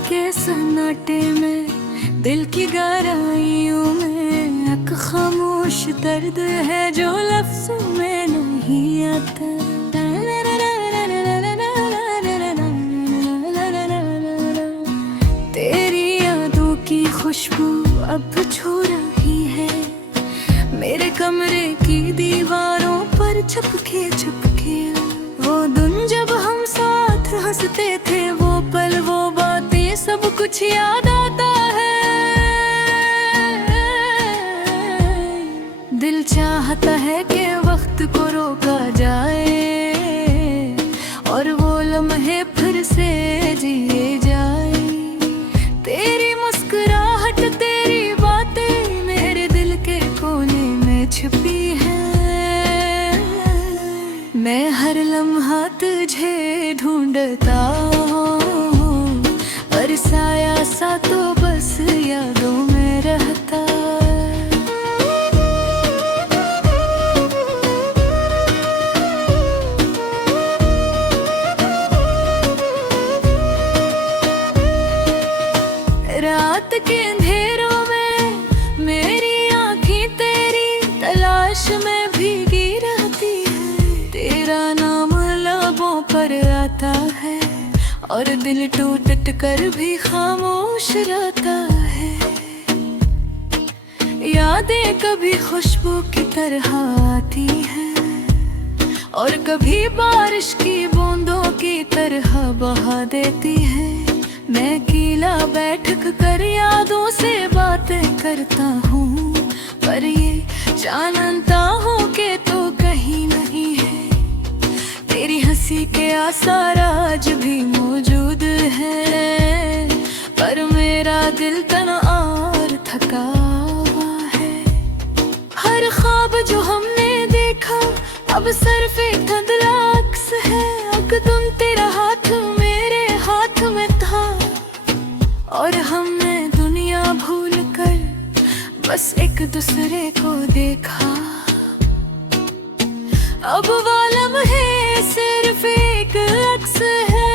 के सन्नाटे में, दिल की गहराइयों में एक खामोश दर्द है जो लफ्ज़ों में नहीं आता। तेरी यादों की खुशबू अब छू रही है मेरे कमरे की दीवारों पर छपके छपके। वो दिन जब हम साथ हंसते थे, वो पल वो बातें सब कुछ याद आता है। दिल चाहता है कि वक्त को रोका जाए और वो लम्हे फिर से जिए जाए। तेरी मुस्कुराहट, तेरी बातें मेरे दिल के कोने में छिपी है। मैं हर लम्हा तुझे ढूंढता हूँ, और साया सा तो बस यादों में रहता। रात के अंधेरों में मेरी आँखें तेरी तलाश में भीगी रहती है। तेरा नाम लबों पर आता है और दिल टूट कर भी खामोश रहता है। यादें कभी खुशबू की तरह आती हैं और कभी बारिश की बूंदों की तरह बहा देती है। मैं अकेला बैठ कर यादों से बातें करता हूँ, पर ये जानता हूँ कि तू कहीं नहीं है। तेरी हंसी के आसार आज भी मौजूद हैं, पर मेरा दिल तना और थका हुआ है। हर ख्वाब जो हमने देखा अब सिर्फ एक धुंधला अक्स है। अब तुम, तेरा हाथ मेरे हाथ में था और हमने दुनिया भूल कर बस एक दूसरे को देखा। अब वो लम्हे सिर्फ एक अक्स है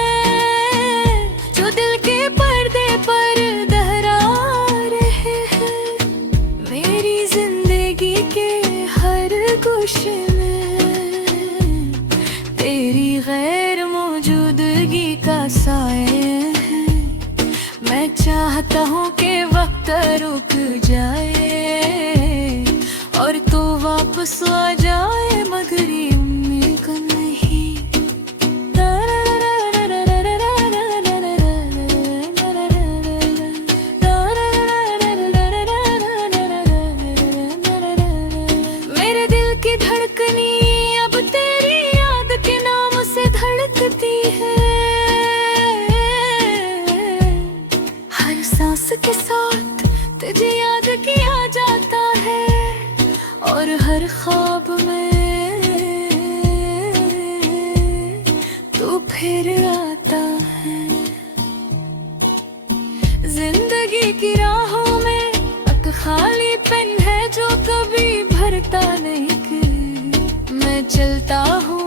जो दिल के पर्दे पर दोहरा रहे हैं। मेरी जिंदगी के हर गोशे में तेरी गैर मौजूदगी का साए। मैं चाहता हूँ कि वक्त रुक जाए और तू वापस आ जाए, मगर ये उम्मीद नहीं। मेरे दिल की धड़कनी अब तेरी याद के नाम से धड़कती है। सांस के साथ तुझे याद किया जाता है और हर ख्वाब में तू फिर आता है। जिंदगी की राहों में एक खालीपन है जो कभी भरता नहीं कि मैं चलता हूँ।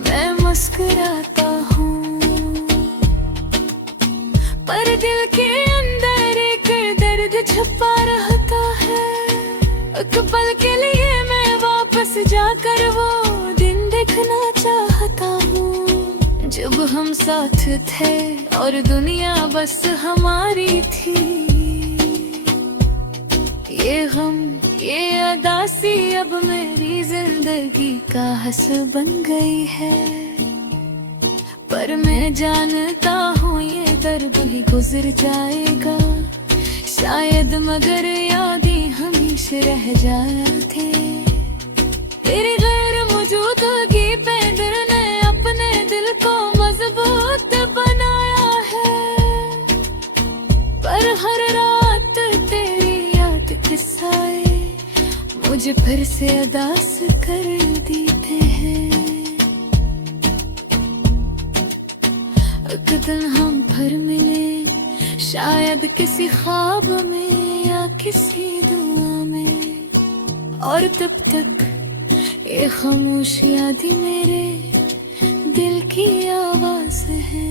मैं मुस्कुराता हूँ, पर दिल के अंदर एक दर्द छुपा रहता है। एक पल के लिए मैं वापस जाकर वो दिन देखना चाहता हूँ जब हम साथ थे और दुनिया बस हमारी थी। ये गम, ये अदासी अब मेरी जिंदगी का हस बन गई है, पर मैं जानता हूँ ये दर्द भी गुजर जाएगा शायद, मगर यादें हमेशा रह जाते। तेरी गैर मौजूदगी पे दिल ने अपने दिल को मजबूत बनाया है, पर हर रात तेरी याद के साए मुझे फिर से उदास कर देते हैं। एक दिन हम फिर मिले शायद किसी ख्वाब में या किसी दुआ में, और तब तक ये खामोश यादें मेरे दिल की आवाज है।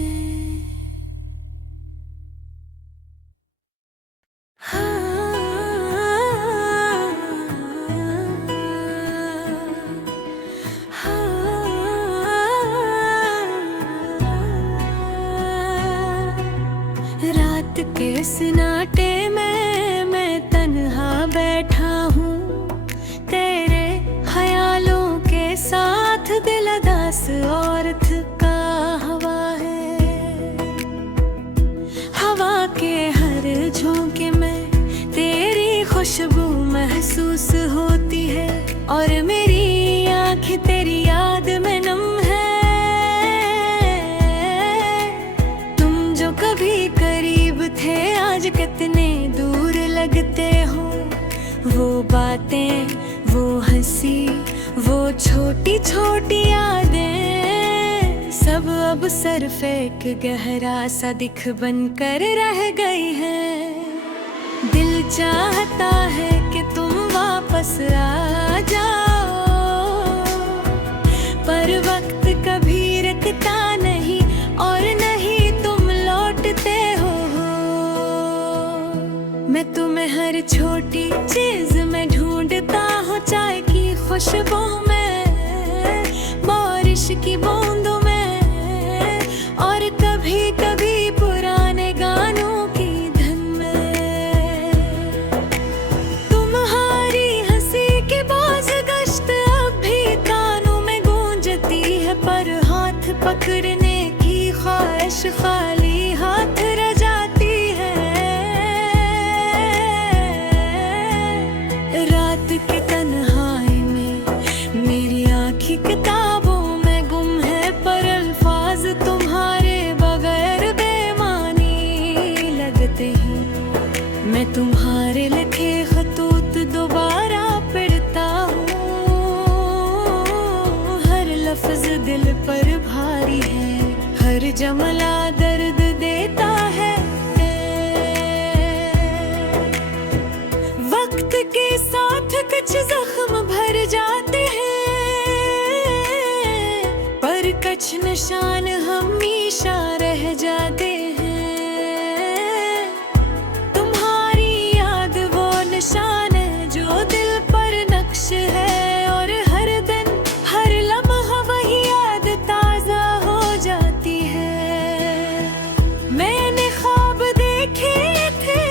रात के सन्नाटे में मैं तन्हा बैठा हूँ, तेरे ख्यालों के साथ दिल उदास और थका हुआ है। हवा के हर झोंके में तेरी खुशबू महसूस होती है, और मेरी आँखें तेरी याद में नम है। तुम जो कभी करीब थे आज कितने दूर लगते हो। वो बातें, वो हंसी, वो छोटी छोटी यादें सब अब सिर्फ एक गहरा सा दिख बनकर रह गई है। दिल चाहता है कि तुम वापस आ जाओ, पर वक्त कभी रुकता नहीं और नहीं तुम लौटते हो। मैं तुम्हें हर छोटी चीज में ढूंढता हूँ, चाय की खुशबू में, बारिश की बूंदों में, और कभी कभी पुराने गानों की धुन में। तुम्हारी हंसी की बाज गश्त अब भी कानों में गूंजती है, पर हाथ पकड़ने की ख्वाहिश खाली हाथ रह जाती है। रात के तन्हाई में मेरी आँखें किताबों में गुम है, पर अल्फाज तुम्हारे बगैर बेमानी लगते हैं। मैं तुम्हारे लिखे खतूत दोबारा पढ़ता हूँ, हर लफ्ज दिल पर भारी है, हर जमला दर्द देता है। वक्त के साथ कुछ जख्म भर जाते हैं, पर कुछ निशान हमेशा रह जाते हैं। तुम्हारी याद वो निशान है जो दिल पर नक्श है, और हर दिन हर लम्हा वही याद ताजा हो जाती है। मैंने ख्वाब देखे थे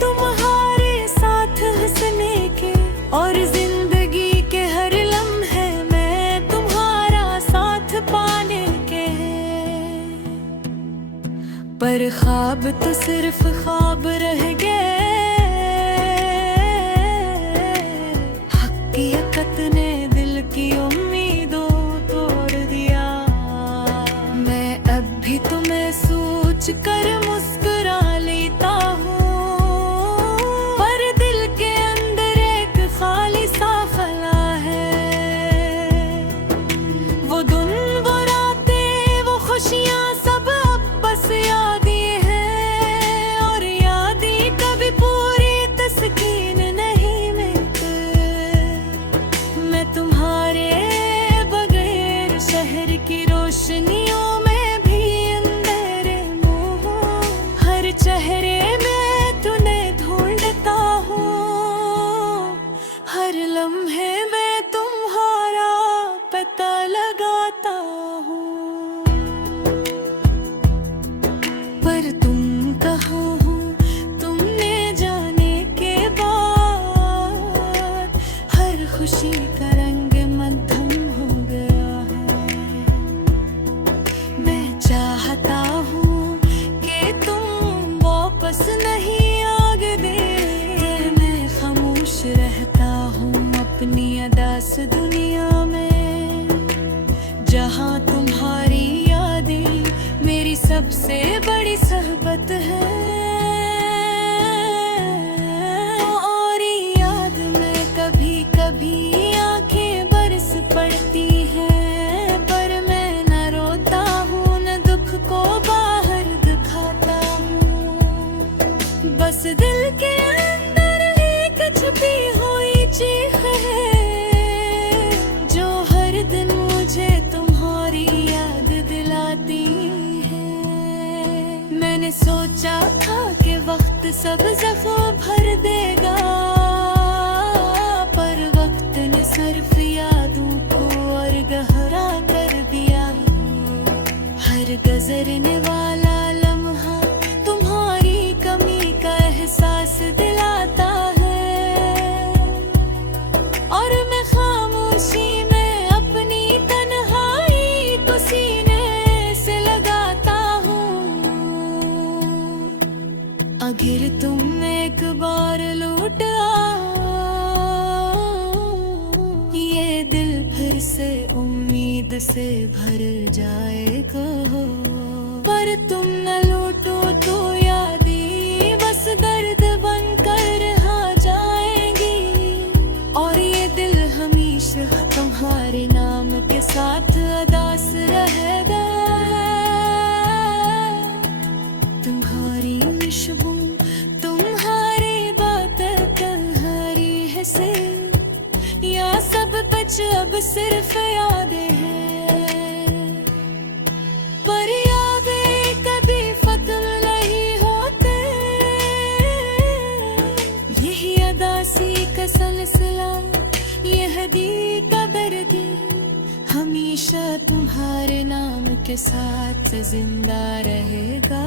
तुम्हारे साथ हंसने के, और जिंदगी के हर लम्हे में तुम्हारा साथ पाने के। पर ख्वाब तो सिर्फ ख्वाब रह गए, हकीकत ने दिल की उम्मीदों तोड़ दिया। मैं अब भी तुम्हें सोच कर मुस्कुरा लेता हूँ, पर दिल के अंदर एक खाली सा खला है। वो दिन, वो रातें, वो खुशियाँ सब अब बस याद ही हैं, और यादें कभी पूरी तस्कीन नहीं मिलती। मैं तुम्हारे बगैर शहर की रोशनियों में भी अंधेरे में हूँ, हर चेहरे में तुम्हें ढूंढता हूँ, हर लम्हे में तुम्हारा पता लगाता हूँ। पर तुम कहाँ हो तुमने जाने के बाद, हर खुशी का रंग मध्यम हो गया है। मैं चाहता हूँ कि तुम वापस नहीं आगे दे, मैं खामोश रहता हूँ अपनी अदास दुनिया में, जहाँ तुम्हारी यादें मेरी सबसे बड़ी सहबत है। और याद में कभी कभी आंखें बरस पड़ती हैं, पर मैं न रोता हूँ न दुख को बाहर दिखाता हूँ। बस दिल के अंदर एक छुपी हुई चीख है, जो हर दिन मुझे तुम्हारी याद सोचा था कि वक्त सब जख्म भर देगा, पर वक्त ने सिर्फ यादों को और गहरा कर दिया। हर गुजरने वाला लम्हा तुम्हारी कमी का एहसास दिलाता है, और मैं खामोशी में अपनी तन्हाई को सीने से लगाता हूँ। अगर तुम एक बार लौट आओ, ये दिल फिर से उम्मीद से भर जाएगा। पर तुम न लौटो तो यादें बस दर्द बनकर रह जाएंगी, और ये दिल हमेशा तुम्हारे नाम के साथ अदास रहेगा। तुम्हारी खुशबू, तुम्हारी बातें, तुम्हारी हंसी, या सब कुछ अब सिर्फ यादें हैं। पर यादें कभी खत्म नहीं होते, यही अदासी का सिलसिला, यह दी कदर दी हमेशा तुम्हारे नाम के साथ जिंदा रहेगा।